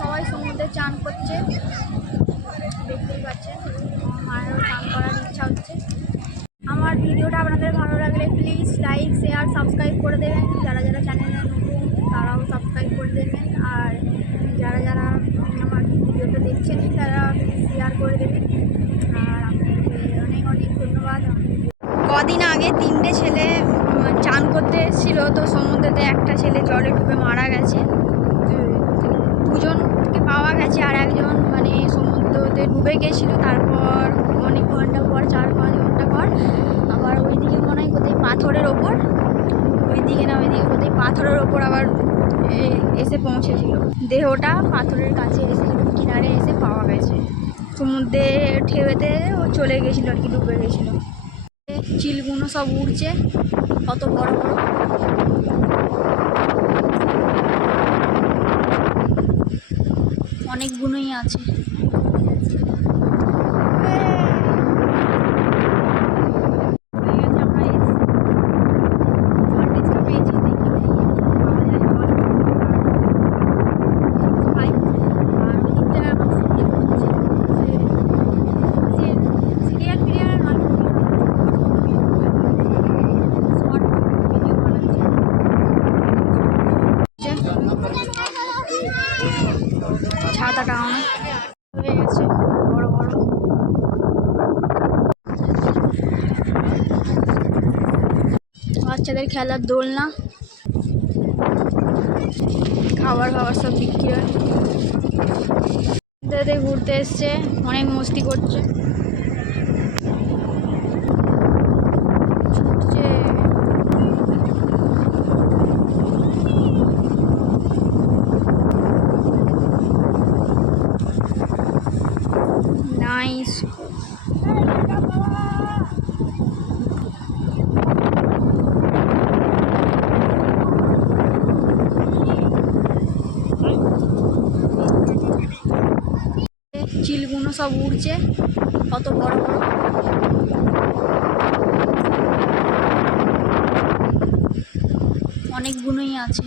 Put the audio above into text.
সবাই সমুদ্রে চান করছে। দেখতেই পাচ্ছেন, মায়েরও চান করার ইচ্ছা হচ্ছে। আমার ভিডিওটা আপনাদের ভালো লাগলে প্লিজ লাইক শেয়ার সাবস্ক্রাইব করে দেবেন। যারা যারা চ্যানেলে নতুন, তারাও সাবস্ক্রাইব করে দেবেন। আর যারা যারা আমার ভিডিওটা দেখছেন তারা শেয়ার করে দেবেন। আর আপনাদেরকে অনেক অনেক ধন্যবাদ। কদিন আগে তিনটে ছেলে চান করতে এসেছিল, তো সমুদ্রেতে একটা ছেলে জলে ডুবে মারা গেছে। গেছে আর একজন মানে সমুদ্রতে ডুবে গেছিল, তারপর অনেক ঘণ্টা পর, চার পাঁচ ঘণ্টা পর আবার ওইদিকে মনে হয় কোথায় পাথরের ওপর, ওইদিকে না ওইদিকে কোথায় পাথরের ওপর আবার এসে পৌঁছেছিল। দেহটা পাথরের কাছে এসে কিনারে এসে পাওয়া গেছে। সমুদ্রে ঢেউতে ও চলে গেছিল আর কি, ডুবে গেছিল। চিলগুলো সব উড়ছে, কত বড় বড়। অনেক গুণই আছে। ছাতা টাঙানো হয়ে গেছে, বড় বড়। বাচ্চাদের খেলার দোলনা। খাবার খাবার সব বিক্রি হয়। ঘুরতে এসছে, অনেক মস্তি করছে। নাইস চিলগুলো সব উড়ছে কত বড় বড়। অনেক গুণই আছে।